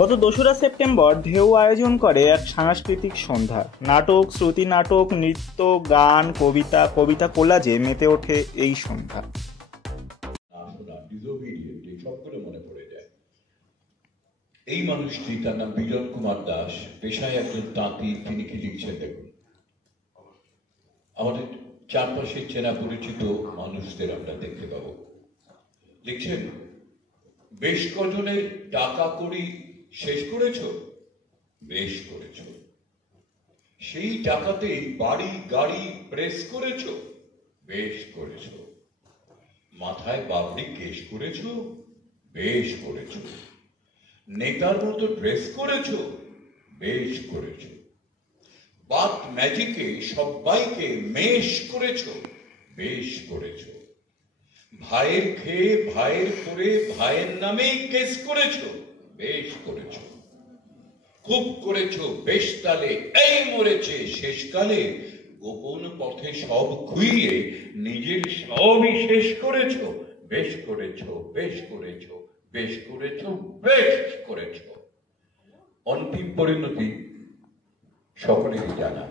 গত ২রা সেপ্টেম্বর ঢেউ আয়োজন করে এক সাংস্কৃতিক সন্ধ্যা। নাটক, শ্রুতি নাটক, নৃত্য, গান, কবিতা কোলাজে মেতে ওঠে এই সন্ধ্যা। এই মানুষটি, তার নাম বিজন কুমার দাস, পেশায় একজন তাঁতি। তিনি কি লিখছেন দেখুন। আমাদের চারপাশে চেনা পরিচিত মানুষদের আমরা দেখতে পাবো। লিখছেন, বেশ কজনের টাকা কড়ি শেষ করেছ, বেশ করেছ। সেই টাকাতেই বাড়ি গাড়ি প্রেস করেছ, বেশ করেছ। মাথায় বাবরি কেশ করেছ, বেশ করেছ। নেতার মতো ড্রেস করেছ, বেশ করেছ। বাত ম্যাজিকে সবাইকে মেশ করেছ, বেশ করেছ। ভাইয়ের খেয়ে ভাইয়ের করে ভাইয়ের নামেই কেস করেছ, বেশ করেছ। খুব করেছ বেশ তালে, এই মরেছে শেষকালে। গোপন পথে সব খুইয়ে নিজের সবই শেষ করেছ, বেশ করেছ, বেশ করেছ, বেশ করেছ, বেশ করেছ। অন্তিম পরিণতি সকলেরই জানা।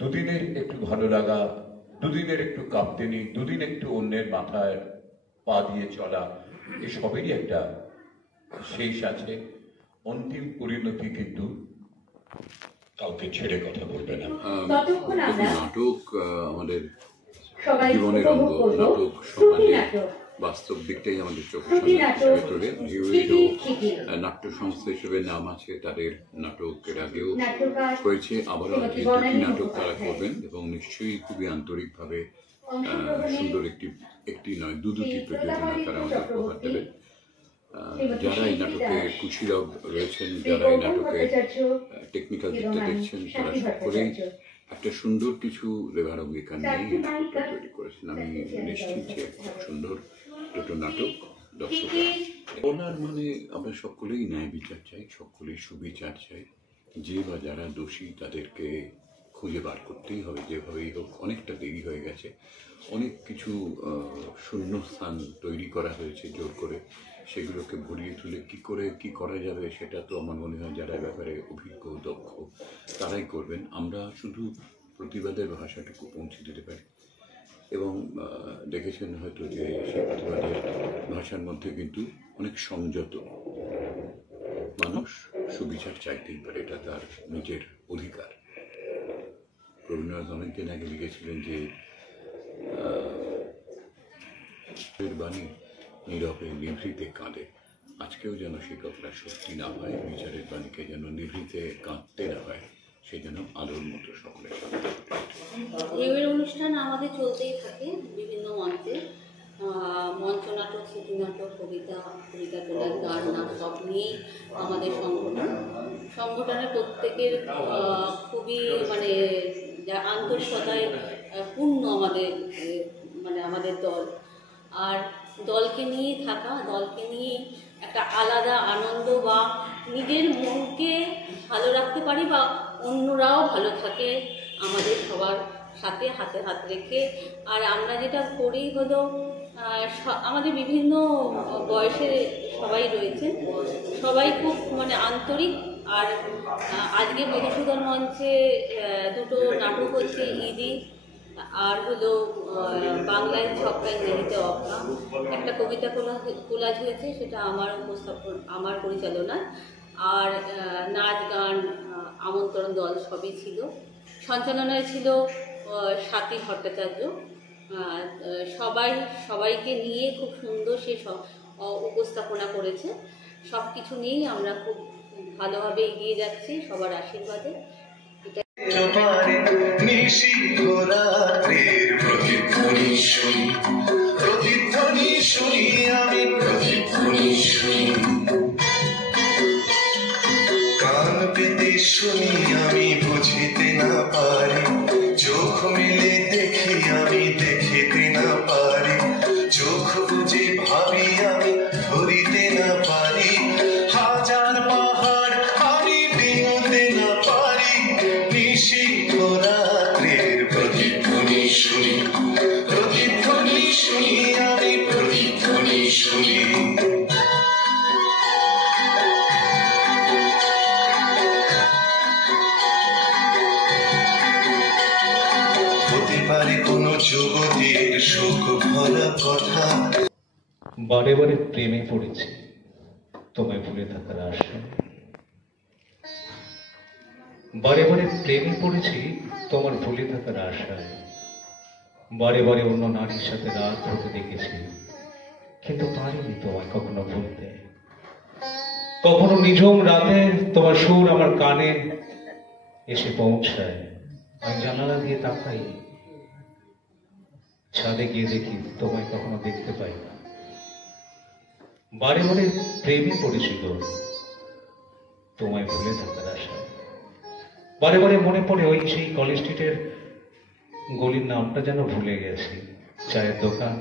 দুদিনের একটু ভালো লাগা, দুদিনের একটু কাঁপতেনি, দুদিন একটু অন্যের মাথায় পা দিয়ে চলা, এসবেরই একটা শেষ আছে। অন্তিম পরিণতি কিন্তু কাউকে ছেড়ে কথা বলবে না। নাটক আমাদের জীবনের অঙ্গ। নাটক সমাজের বাস্তব দিকটাই আমাদের চোখের সামনে তুলে ধরে। নাট্য সংস্থা হিসেবে নাম আছে তাদের। নাটক এর আগেও হয়েছে, আবারও আজকে দুটি নাটক তারা করবেন এবং নিশ্চয়ই খুবই আন্তরিকভাবে সুন্দর একটি নয় দুটি প্রযোজনা তারা আমাদের উপহার দেবেন। যারা এই নাটকে কুশীলব রয়েছেন, যারা এই নাটকের টেকনিক্যাল দিকটা দেখছেন, তারা সকলেই একটা সুন্দর কিছু লেবার অঙ্গীকার নিয়ে নাটকটা তৈরি করেছেন। আমি নিশ্চিত যে খুব সুন্দর দুটো নাটক দর্শকরা। ওনার মানে আমরা সকলেই ন্যায় বিচার চাই, সকলেই সুবিচার চাই। যে বা যারা দোষী তাদেরকে খুঁজে বার করতেই হবে, যেভাবেই হোক। অনেকটা দেরি হয়ে গেছে, অনেক কিছু শূন্যস্থান তৈরি করা হয়েছে জোর করে। সেগুলোকে ভরিয়ে তুলে কি করা যাবে সেটা তো আমার মনে হয় যারা ব্যাপারে অভিজ্ঞ দক্ষ তারাই করবেন। আমরা শুধু প্রতিবাদের ভাষাটুকু পৌঁছে দিতে পারি। এবং দেখেছেন হয়তো যে সেই প্রতিবাদের ভাষার মধ্যে কিন্তু অনেক সংযত। মানুষ সুবিচার চাইতেই পারে, এটা তার নিজের অধিকার। রবীন্দ্রনাথ অনেকদিন আগে লিখেছিলেন যে বাণী নীরবে নিভৃতে কাঁদে। আজকেও যেন সেই কথাটা সত্যি না হয়, বিচারের বাণীকে যেন নিভৃতে কাঁদতে না হয়, সে যেন আলোর মতো সকলের সাথে। এই অনুষ্ঠান আমাদের চলতেই থাকে বিভিন্ন মঞ্চে। মঞ্চ নাটক, শ্রুতি নাটক, কবিতা কোলাজ, গান, নাচ সব নিয়েই আমাদের সংগঠনের প্রত্যেকের খুবই আন্তরিকতায় পূর্ণ আমাদের দল। আর দলকে নিয়ে থাকা, দলকে নিয়ে একটা আলাদা আনন্দ বা নিজের মনকে ভালো রাখতে পারি বা অন্যরাও ভালো থাকে আমাদের সবার সাথে হাতে হাত রেখে। আর আমরা যেটা করি হলো আমাদের বিভিন্ন বয়সের সবাই রয়েছেন, সবাই খুব আন্তরিক। আর আজকে মধুসূদন মঞ্চে দুটো নাটক হচ্ছে, ইদি আর হলো বাংলায় ছক্কা ইংরেজিতে অক্কা। একটা কবিতা কোলাজ হয়েছে, সেটা আমার পরিচালনায়। আর নাচ, গান, আমন্ত্রণ দল সবই ছিল। সঞ্চালনায় ছিল স্বাতী ভট্টাচার্য। সবাইকে নিয়ে খুব সুন্দর সে উপস্থাপনা করেছে। সব কিছু নিয়েই আমরা খুব ভালোভাবে এগিয়ে যাচ্ছি সবার আশীর্বাদে। কান পেতে শুনি আমি বুঝিতে না পারি, চোখ মিলে দেখি আমি দেখিতে না পারি, চোখ বুঝে ভাবি আমি ধরিতে না পারি, হাজার পাহাড় আমি ডিঙোতে না পারি, নিশীথ রাত্রির প্রতিধ্বনি শুনি, প্রতিধ্বনি শুনি আমি প্রতিধ্বনি শুনি। শোক ভরা কথা। বারে বারে প্রেমে পড়েছি তোমায় ভুলে থাকার আশায়, বারে বারে প্রেমে পড়েছি তোমার ভুলে থাকার আশায়, বারে বারে অন্য নারীর সাথে রাত হতে দেখেছি, কিন্তু পারিনি তোমায় কখনো ভুলতে। কখনো নিঝুম রাতে তোমার সুর আমার কানে এসে পৌঁছায়, আমি জানালা দিয়ে তাকাই, ছাদে গিয়ে দেখি তোমায় কখনো দেখতে পাই না। বারে বারে প্রেমে পড়েছিল তোমায় ভুলে থাকার আশায়, বারে বারে মনে পড়ে ওই সেই কলেজ স্ট্রিটের গলির নামটা যেন ভুলে গেছি। চায়ের দোকান,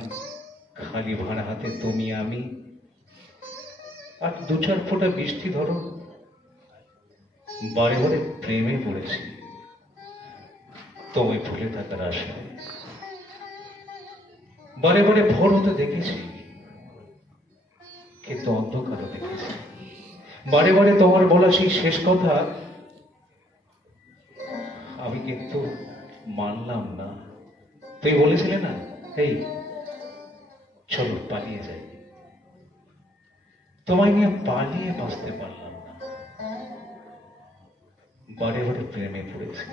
খালি ভাড়া হাতে তুমি আমি, আর দু চার ফোঁটা বৃষ্টি ধরো। বারে বারে প্রেমে পড়েছি তোমায় ভুলে থাকার আশায়, বারে বারে ভোর হতে দেখেছি, কিন্তু অন্ধকারও দেখেছি। বারে বারে তোমার বলা সেই শেষ কথা আমি কিন্তু মানলাম না। তুই বলেছিলে না, এই চলো পালিয়ে যাই, তোমায় নিয়ে পালিয়ে বাঁচতে পারলাম না। বারে বারে প্রেমে পড়েছি।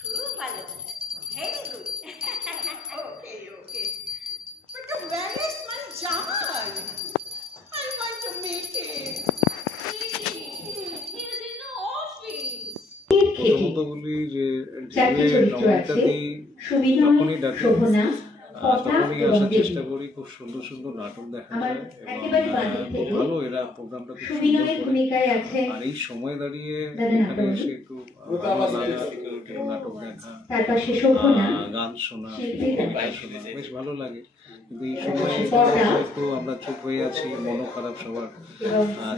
খুব ভালো, very good. Okay, okay. But where is my Jamal? I want to meet him. He is in the office. প্রথমত বলি যে নবমীটাতেই যখনই ডাকি তখনই আসার চেষ্টা করি। খুব সুন্দর সুন্দর নাটক দেখা যায় এবং ভালো, এরা প্রোগ্রামটা খুব সুন্দর করে। আর এই সময় দাঁড়িয়ে এখানে এসে একটু নাটক দেখা, গান শোনা, বেশ ভালো লাগে। কিন্তু এই সময় একটু আমরা চুপ হয়ে আছি, মনও খারাপ সবার,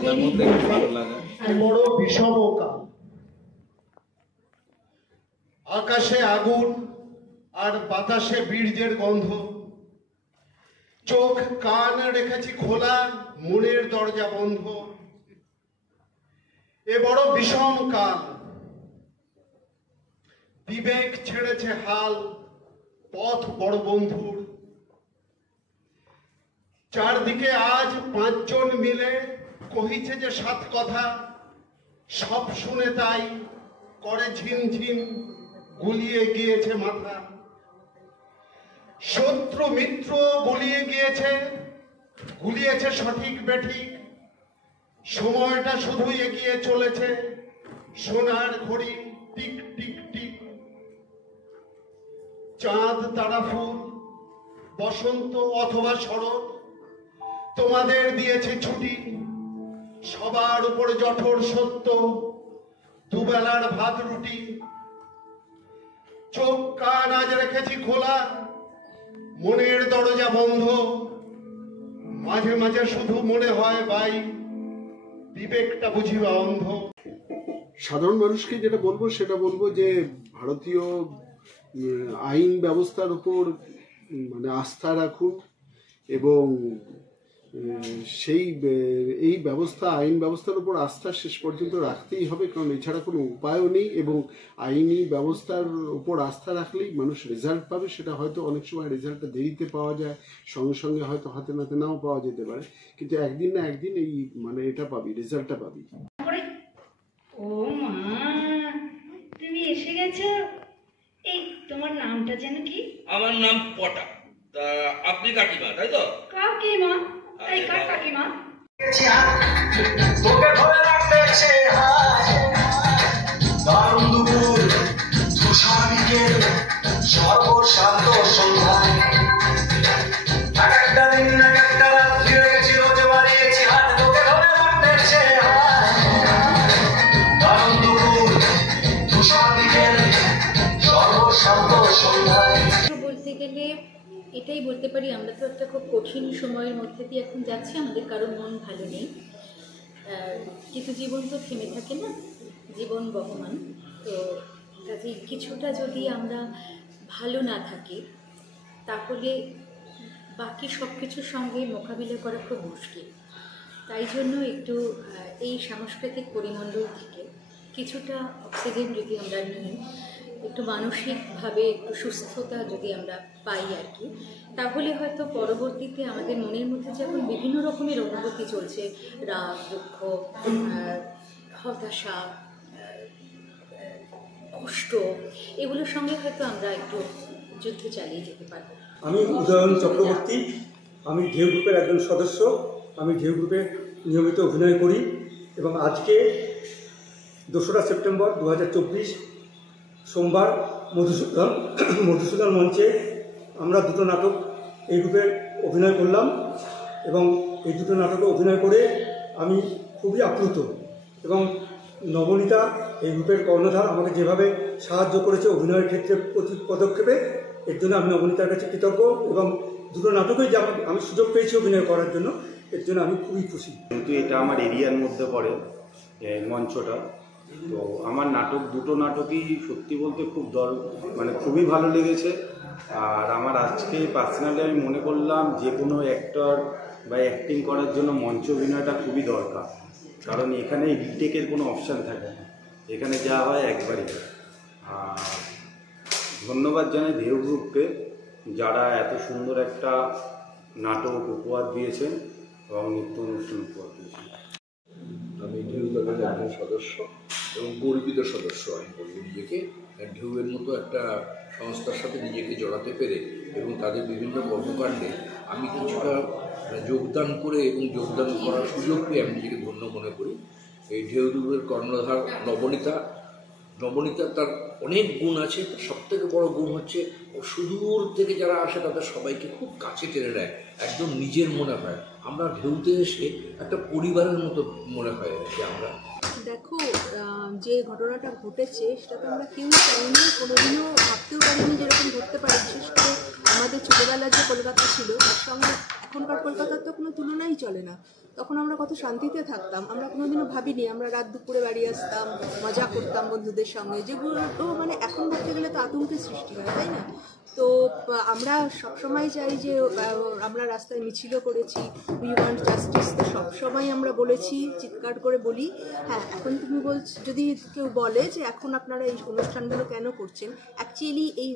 তার মধ্যে একটু ভালো লাগা। বড় বিষমকাল, আকাশে আগুন আর বাতাসে বীর্যের গন্ধ, চোখ কান রেখেছি খোলা, মনের দরজা বন্ধ। এ বড় বিষম কাল, বিবেক ছেড়েছে হাল, পথ বড় বন্ধুর। চারদিকে আজ পাঁচজন মিলে কহিছে যে সাত কথা, সব শুনে তাই করে ঝিনঝিন, গুলিয়ে গিয়েছে মাথা। শত্রু মিত্র গুলিয়ে গিয়েছে, গুলিয়েছে সঠিক বেঠিক। সময়টা শুধু এগিয়ে চলেছে, সোনার ঘড়ি টিক টিক টিক। চাঁদ তারা ফুল, বসন্ত অথবা শরৎ, তোমাদের দিয়েছে ছুটি। সবার উপরে জঠর সত্য, দুবেলার ভাত রুটি। চোখ কান আজ রেখেছি খোলা, মনের দরজা বন্ধ। মাঝে মাঝে শুধু মনে হয় ভাই, বিবেকটা বুঝিবা অন্ধ। সাধারণ মানুষকে যেটা বলবো সেটা বলবো যে ভারতীয় আইন ব্যবস্থার উপর মানে আস্থা রাখুন, এবং এই ব্যবস্থা, আইন ব্যবস্থার উপর আস্থা শেষ পর্যন্ত রাখতেই হবে, কারণ এছাড়া কোনো উপায়ও নেই। এবং আইনি ব্যবস্থার উপর আস্থা রাখলেই মানুষ রেজাল্ট পাবে। সেটা হয়তো অনেক সময় রেজাল্টটা দেরিতে পাওয়া যায়, সঙ্গে সঙ্গে হয়তো হাতে নাতে নাও পাওয়া যেতে পারে, কিন্তু একদিন না একদিন এই মানে এটা পাবি, রেজাল্টটা পাবি। ও মা, তুমি এসে গেছো। এই তোমার নামটা যেন কি? আমার নাম পটা। তা আপনি কাকিমা, তাই তো? কাকিমা? এই কার কাকিমা? তোকে ধরে রাখতেছে দারুণ দুপুর, তুষার বিকেল, সর্বশান্ত সন্ধ্যায়। এক একটা দিন এক একটা রাত্রি হয়েছি, রোজ বাড়িয়েছি হাত, তোকে ধরে রাখতেছে দারুণ দুপুর, তুষার বিকেল, সর্বশান্ত সন্ধ্যায়। বলতে গেলে এটাই বলতে পারি, আমরা তো একটা খুব কঠিন সময়ের মধ্যে দিয়ে এখন যাচ্ছি, আমাদের কারোর মন ভালো নেই, কিন্তু জীবন তো থেমে থাকে না, জীবন বহমান। তো কাজে কিছুটা যদি আমরা ভালো না থাকি, তাহলে বাকি সব কিছুর সঙ্গে মোকাবিলা করা খুব মুশকিল। তাই জন্য একটু এই সাংস্কৃতিক পরিমণ্ডল থেকে কিছুটা অক্সিজেন যদি আমরা নিই, একটু মানসিকভাবে একটু সুস্থতা যদি আমরা পাই আর কি, তাহলে হয়তো পরবর্তীতে আমাদের মনের মধ্যে যখন বিভিন্ন রকমের অনুভূতি চলছে, রাগ, দুঃখ, হতাশা, কষ্ট, এগুলোর সঙ্গে হয়তো আমরা একটু যুদ্ধ চালিয়ে যেতে পারবো। আমি উদয়ন চক্রবর্তী, আমি ঢেউ গ্রুপের একজন সদস্য। আমি ঢেউ গ্রুপে নিয়মিত অভিনয় করি এবং আজকে 2রা সেপ্টেম্বর 2024 সোমবার মধুসূদন মঞ্চে আমরা দুটো নাটক এই গ্রুপে অভিনয় করলাম এবং এই দুটো নাটকে অভিনয় করে আমি খুবই আপ্লুত। এবং নবনীতা এই গ্রুপের কর্ণধার আমাকে যেভাবে সাহায্য করেছে অভিনয়ের ক্ষেত্রে প্রতি পদক্ষেপে, এর জন্য আমি নবনীতার কাছে কৃতজ্ঞ। এবং দুটো নাটকেই যেমন আমি সুযোগ পেয়েছি অভিনয় করার জন্য, এর জন্য আমি খুবই খুশি। কিন্তু এটা আমার এরিয়ার মধ্যে পড়ে মঞ্চটা, তো আমার দুটো নাটকই সত্যি বলতে খুবই ভালো লেগেছে। আর আমার আজকে পার্সোনালি আমি মনে করলাম যে কোনো অ্যাক্টর বা অ্যাক্টিং করার জন্য মঞ্চ অভিনয়টা খুবই দরকার, কারণ এখানে রিটেকের কোনো অপশান থাকে না, এখানে যা হয় একবারই। আর ধন্যবাদ জানাই ঢেউ গ্রুপকে, যারা এত সুন্দর একটা নাটক উপহার দিয়েছেন এবং নৃত্য অনুষ্ঠান উপহার দিয়েছেন। আমি ঢেউ দলের একজন সদস্য এবং গর্বিত সদস্য আমি বলব নিজেকে। ঢেউয়ের মতো একটা সংস্থার সাথে নিজেকে জড়াতে পেরে এবং তাদের বিভিন্ন কর্মকাণ্ডে আমি কিছুটা যোগদান করে এবং যোগদান করার সুযোগ পেয়ে আমি নিজেকে ধন্য মনে করি। এই ঢেউ গ্রুপের কর্ণধার নবনীতা তার অনেক গুণ আছে। তার সবথেকে বড় গুণ হচ্ছে ও সুদূর থেকে যারা আসে তাদের সবাইকে খুব কাছে টেনে নেয়, একদম নিজের মনে হয়। আমরা ঢেউতে এসে একটা পরিবারের মতো মনে হয় যে আমরা। দেখো, যে ঘটনাটা ঘটেছে সেটা তো আমরা কেউ চাইনি, কোনোদিনও ভাবতেও পারিনি যেরকম ঘটতে পারে। বিশেষ করে আমাদের ছোটোবেলার যে কলকাতা ছিল তার সঙ্গে এখনকার কলকাতার তো কোনো তুলনাই চলে না। তখন আমরা কত শান্তিতে থাকতাম, আমরা কোনোদিনও ভাবিনি আমরা রাত দুপুরে বাড়ি আসতাম, মজা করতাম বন্ধুদের সঙ্গে, যেগুলো তো মানে এখন ভাবতে গেলে তো আতঙ্কের সৃষ্টি হয়, তাই না? তো আমরা সবসময় চাই যে আমরা রাস্তায় মিছিলও করেছি, উই ওয়ান্ট জাস্টিস, তো সবসময় আমরা বলেছি, চিৎকার করে বলি। হ্যাঁ, এখন তুমি যদি কেউ বলে যে এখন আপনারা এই অনুষ্ঠানগুলো কেন করছেন, অ্যাকচুয়ালি এই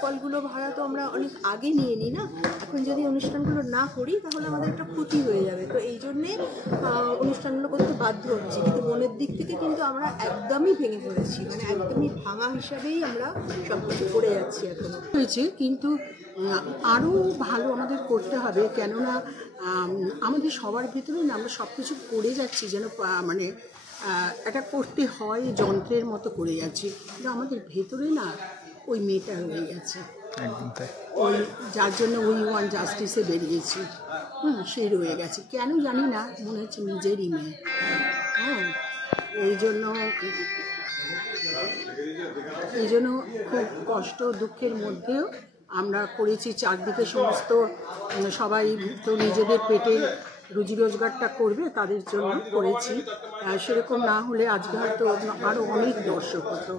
ফলগুলো ভাড়া তো আমরা অনেক আগে নিয়ে নিই না। এখন যদি অনুষ্ঠানগুলো না করি তাহলে আমাদের একটা ক্ষতি হয়ে যাবে, তো এই জন্যে অনুষ্ঠানগুলো করতে বাধ্য হচ্ছি। কিন্তু মনের দিক থেকে কিন্তু আমরা একদমই ভেঙে পড়েছি, মানে একদমই ভাঙা হিসাবেই আমরা সব কিছু করে যাচ্ছি এখনো হয়েছে। কিন্তু আরও ভালো আমাদের করতে হবে, কেননা আমাদের সবার ভেতরে না আমরা সব কিছু করে যাচ্ছি যেন মানে এটা করতে হয় যন্ত্রের মতো করে যাচ্ছি, কিন্তু আমাদের ভেতরে না ওই মেয়েটা রয়ে গেছে, ওই যার জন্য উই ওয়ান্ট জাস্টিসে বেরিয়েছি, সে রয়ে গেছে। কেন জানি না, মনে হচ্ছে নিজেরই মেয়ে। হ্যাঁ, এই জন্য খুব কষ্ট দুঃখের মধ্যেও আমরা করেছি। চারদিকে সমস্ত সবাই তো নিজেদের পেটে রুজি রোজগারটা করবে, তাদের জন্য করেছি। সেরকম না হলে আজকে হয়তো আরও অনেক দর্শক হতো।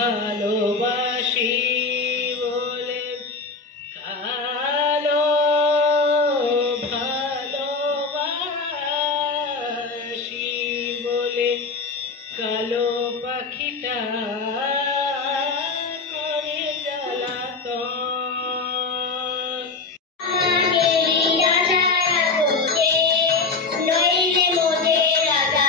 ভালোবাসি বলে কালো ভালোবাসি বলে কালো পাখিটা করে জ্বালাতন। নইলে মোদের রাজা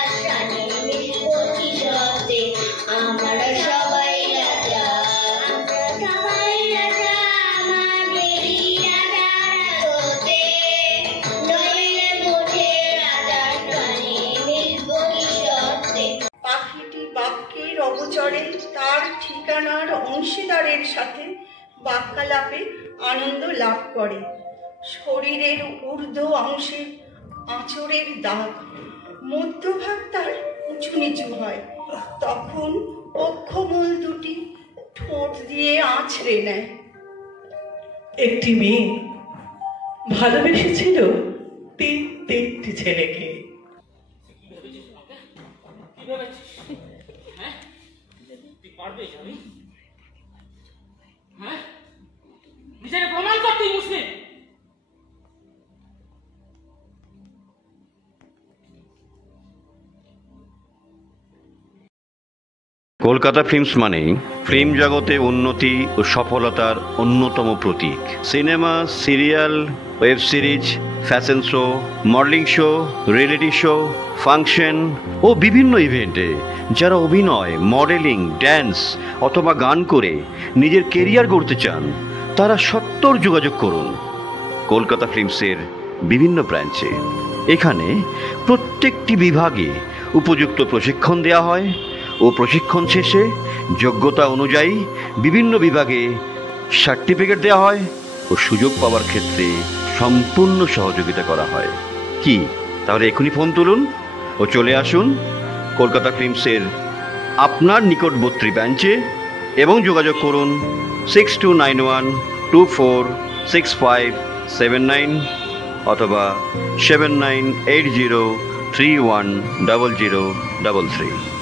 লাফালাফে আনন্দ লাভ করে। শরীরের ঊর্ধ্ব অংশে আঁচড়ের দাগ, মধ্যভাগ তার উঁচু নিচু হয়। তখন অক্ষমূল দুটি ঠোঁট দিয়ে আঁচড়ে নেয়। একটি মেয়ে ভালোবেসেছিল তিনটি ছেলেকে। নিজেকে প্রমাণ কর তুই মুসলিম। কলকাতা ফিল্মস মানে ফিল্ম জগতে উন্নতি ও সফলতার অন্যতম প্রতীক। Cinema, serial, web series, fashion show, modelling show, reality show, function ও বিভিন্ন ইভেন্টে যারা অভিনয়, মডেলিং, ড্যান্স অথবা গান করে নিজের কেরিয়ার গড়তে চান, তারা সত্বর যোগাযোগ করুন কলকাতা ফিল্মসের বিভিন্ন ব্রাঞ্চে। এখানে প্রত্যেকটি বিভাগে উপযুক্ত প্রশিক্ষণ দেওয়া হয় ও প্রশিক্ষণ শেষে যোগ্যতা অনুযায়ী বিভিন্ন বিভাগে সার্টিফিকেট দেওয়া হয় ও সুযোগ পাওয়ার ক্ষেত্রে সম্পূর্ণ সহযোগিতা করা হয়। কি তাহলে এখনই ফোন তুলুন ও চলে আসুন কলকাতা ফিল্মসের আপনার নিকটবর্তী ব্রাঞ্চে এবং যোগাযোগ করুন 6291246579 অথবা 7980310033।